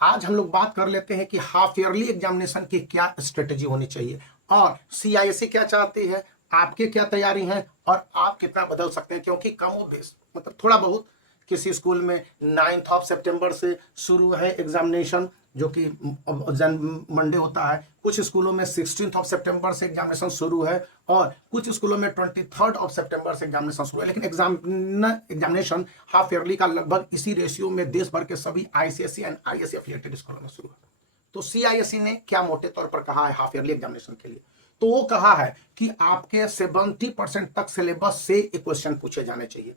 आज हम लोग बात कर लेते हैं कि हाफ ईयरली एग्जामिनेशन की क्या स्ट्रेटेजी होनी चाहिए और सीआईएससी क्या चाहती है, आपके क्या तैयारी है और आप कितना बदल सकते हैं। क्योंकि कम बेस मतलब थोड़ा बहुत किसी स्कूल में 9 सितंबर से शुरू है एग्जामिनेशन, जो कि मंडे होता है। कुछ स्कूलों में 16 सितंबर से एग्जामिनेशन शुरू है और कुछ स्कूलों में 23 सितंबर से एग्जामिनेशन शुरू है। लेकिन एग्जामिनेशन हाफ ईयरली का लगभग इसी रेशियो में देश भर के सभी आईसीएसई एंड आईएससी एफिलिएटेड स्कूलों में शुरू है। तो सीआईएससी ने क्या मोटे तौर पर कहा है हाफ ईयरली एग्जामिनेशन के लिए, तो वो कहा है कि आपके 70% तक सिलेबस से एक क्वेश्चन पूछे जाने चाहिए।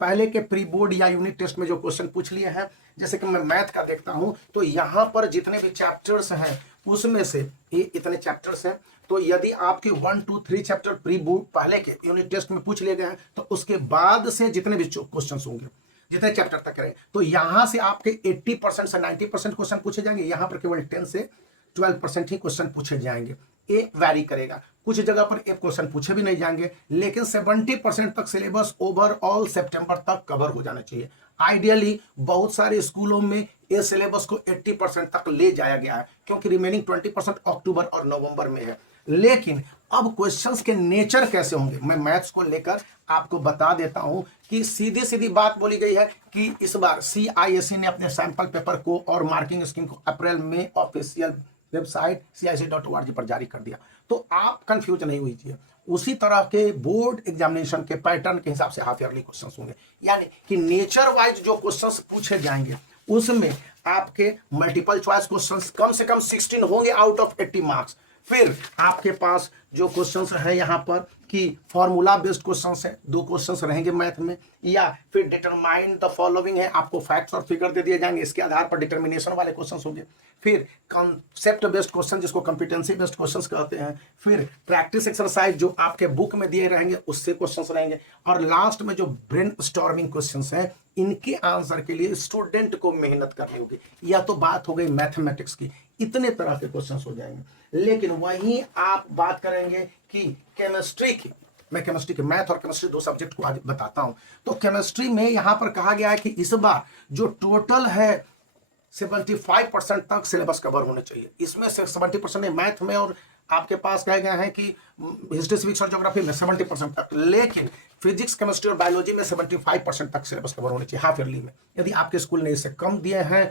पहले के प्री बोर्ड या यूनिट टेस्ट में जो क्वेश्चन पूछ लिए हैं, जैसे कि मैं मैथ का देखता हूं तो यहां पर जितने भी चैप्टर्स हैं उसमें से ये इतने चैप्टर्स हैं, तो यदि आपके 1, 2, 3 चैप्टर प्री बोर्ड पहले के यूनिट टेस्ट में पूछ लिए गए हैं तो उसके बाद से जितने भी क्वेश्चन होंगे, जितने चैप्टर तक रहे, तो यहां से आपके 80% से 90% क्वेश्चन पूछे जाएंगे। यहां पर केवल 10 से 12% ही क्वेश्चन पूछे जाएंगे। ये वैरी करेगा, कुछ जगह पर एक क्वेश्चन पूछे भी नहीं जाएंगे, लेकिन 70% तक सिलेबस ओवरऑल सितंबर तक कवर हो जाना चाहिए। आइडियली बहुत सारे स्कूलों में ये सिलेबस को 80% तक ले जाया गया है, क्योंकि रिमेनिंग 20% अक्टूबर और नवंबर में है। लेकिन अब क्वेश्चंस के नेचर कैसे होंगे, मैं मैथ्स को लेकर आपको बता देता हूं कि सीधी सीधी बात बोली गई है कि इस बार सीआईएससी ने अपने सैंपल पेपर को और मार्किंग स्कीम को अप्रैल में ऑफिशियल वेबसाइट cic.org पर जारी कर दिया। तो आप कंफ्यूज नहीं हुई, उसी तरह के बोर्ड एग्जामिनेशन के पैटर्न के हिसाब से हाफ ईयरली क्वेश्चंस होंगे, यानी कि नेचर वाइज जो क्वेश्चंस पूछे जाएंगे उसमें आपके मल्टीपल चॉइस क्वेश्चंस कम से कम 16 होंगे आउट ऑफ 80 मार्क्स। फिर आपके पास जो क्वेश्चंस है यहाँ पर कि फॉर्मूला बेस्ड क्वेश्चंस है, 2 क्वेश्चंस रहेंगे मैथ में, या फिर डिटरमाइन द फॉलोइंग है, आपको फैक्ट्स और फिगर दे दिए जाएंगे, इसके आधार पर डिटर्मिनेशन वाले क्वेश्चंस होंगे। फिर कॉन्सेप्ट बेस्ड क्वेश्चन जिसको कॉम्पिटेंसी बेस्ड क्वेश्चंस कहते हैं, फिर प्रैक्टिस एक्सरसाइज जो आपके बुक में दिए रहेंगे उससे क्वेश्चंस रहेंगे, और लास्ट में जो ब्रेन स्टॉर्मिंग क्वेश्चंस हैं इनके आंसर के लिए स्टूडेंट को मेहनत करनी होगी। यह तो बात हो गई मैथमेटिक्स की, इतने तरह के क्वेश्चंस हो जाएंगे। लेकिन वहीं आप बात करेंगे कि केमिस्ट्री की, मैं केमिस्ट्री के मैथ और केमिस्ट्री 2 सब्जेक्ट को आज बताता हूं। तो केमिस्ट्री में यहां पर कहा गया है कि इस बार जो टोटल है 75% तक सिलेबस कवर होने चाहिए। इसमें से 70% मैथ में, और आपके पास कहे गए हैं कि हिस्ट्री सिविक्स और ज्योग्राफी में 70% तक, लेकिन फिजिक्स केमिस्ट्री और बायोलॉजी में 75% तक सिलेबस कवर होने चाहिए हाफ ईयरली में। यदि आपके स्कूल ने इससे कम दिए हैं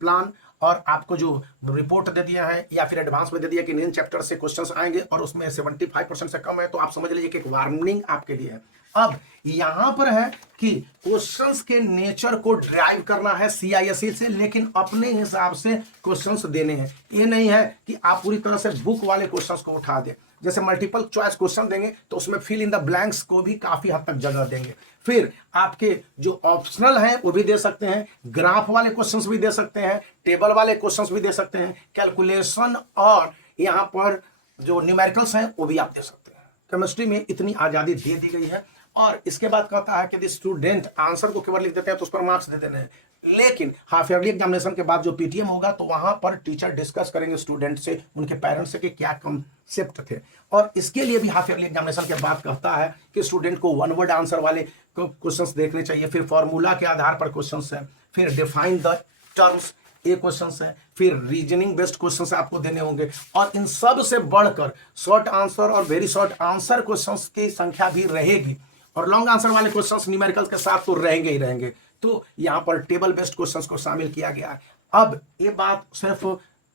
प्लान और आपको जो रिपोर्ट दे दिया है या फिर एडवांस में दे दिया कि इन चैप्टर से क्वेश्चंस आएंगे और उसमें 75% से कम है, तो आप समझ लीजिए कि एक वार्निंग आपके लिए है। अब यहां पर है कि क्वेश्चंस के नेचर को ड्राइव करना है सीआईएससी से, लेकिन अपने हिसाब से क्वेश्चंस देने हैं। ये नहीं है कि आप पूरी तरह से बुक वाले क्वेश्चंस को उठा दें। जैसे मल्टीपल चॉइस क्वेश्चन देंगे तो उसमें फिल इन द ब्लैंक्स को भी काफी हद तक जगह देंगे। फिर आपके जो ऑप्शनल हैं वो भी दे सकते हैं, ग्राफ वाले क्वेश्चंस भी दे सकते हैं, टेबल वाले क्वेश्चंस भी दे सकते हैं, कैलकुलेशन और यहाँ पर जो न्यूमेरिकल्स हैं वो भी आप दे सकते हैं। केमिस्ट्री में इतनी आजादी दे दी गई है। और इसके बाद कहता है कि यदि स्टूडेंट आंसर को केवल लिख देते हैं तो उस पर मार्क्स दे देने हैं। लेकिन हाफ ईयरली एग्जामिनेशन के बाद जो पीटीएम होगा तो वहां पर टीचर डिस्कस करेंगे स्टूडेंट से, उनके पेरेंट्स से कि क्या कॉन्सेप्ट थे। और इसके लिए भी हाफ ईयरली एग्जामिनेशन के बाद कहता है कि स्टूडेंट को 1 वर्ड आंसर वाले क्वेश्चंस देखने चाहिए, फिर फॉर्मूला के आधार पर क्वेश्चंस है, फिर डिफाइन द टर्म्स ये क्वेश्चंस है, फिर रीजनिंग बेस्ड क्वेश्चंस आपको देने होंगे, और इन सब से बढ़कर शॉर्ट आंसर और वेरी शॉर्ट आंसर क्वेश्चंस की संख्या भी रहेगी, और लॉन्ग आंसर वाले क्वेश्चंस न्यूमेरिकल्स के साथ तो रहेंगे ही रहेंगे। तो यहां पर टेबल बेस्ड क्वेश्चंस को शामिल किया गया है। अब ये बात सिर्फ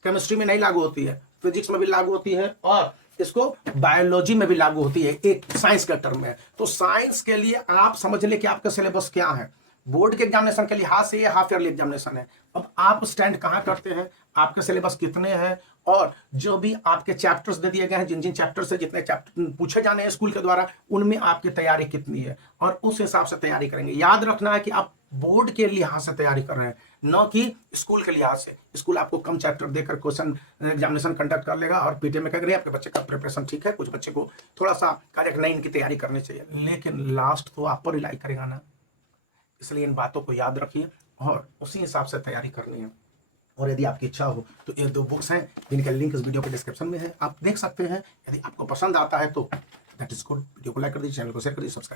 केमिस्ट्री में नहीं लागू होती है, फिजिक्स में भी लागू होती है और इसको बायोलॉजी में भी लागू होती है, एक साइंस का टर्म है। तो साइंस के लिए आप समझ ले कि आपका सिलेबस क्या है। बोर्ड के एग्जामिनेशन के लिहाज से ये हाफ ईयरली एग्जामिनेशन है। अब आप स्टैंड कहां करते हैं, आपके सिलेबस कितने हैं, और जो भी आपके चैप्टर्स दे दिए गए हैं, जिन जिन चैप्टर से जितने चैप्टर पूछे जाने हैं स्कूल के द्वारा, उनमें आपकी तैयारी कितनी है, और उस हिसाब से तैयारी करेंगे। याद रखना है कि आप बोर्ड के लिहाज से तैयारी कर रहे हैं, न कि स्कूल के लिहाज से। स्कूल आपको कम चैप्टर देकर क्वेश्चन एग्जामिनेशन कंडक्ट कर लेगा और पीटीएम में कह रही है आपके बच्चे का प्रिपरेशन ठीक है, कुछ बच्चे को थोड़ा सा करेक्ट नहीं इनकी तैयारी करनी चाहिए, लेकिन लास्ट तो आप पर रिलाई करेगा ना। इसलिए इन बातों को याद रखिए और उसी हिसाब से तैयारी करनी है। और यदि आपकी इच्छा हो तो ये 2 बुक्स हैं जिनका लिंक इस वीडियो के डिस्क्रिप्शन में है, आप देख सकते हैं। यदि आपको पसंद आता है तो दैट इज गुड। वीडियो को लाइक कर दीजिए, चैनल को शेयर कर दीजिए, सब्सक्राइब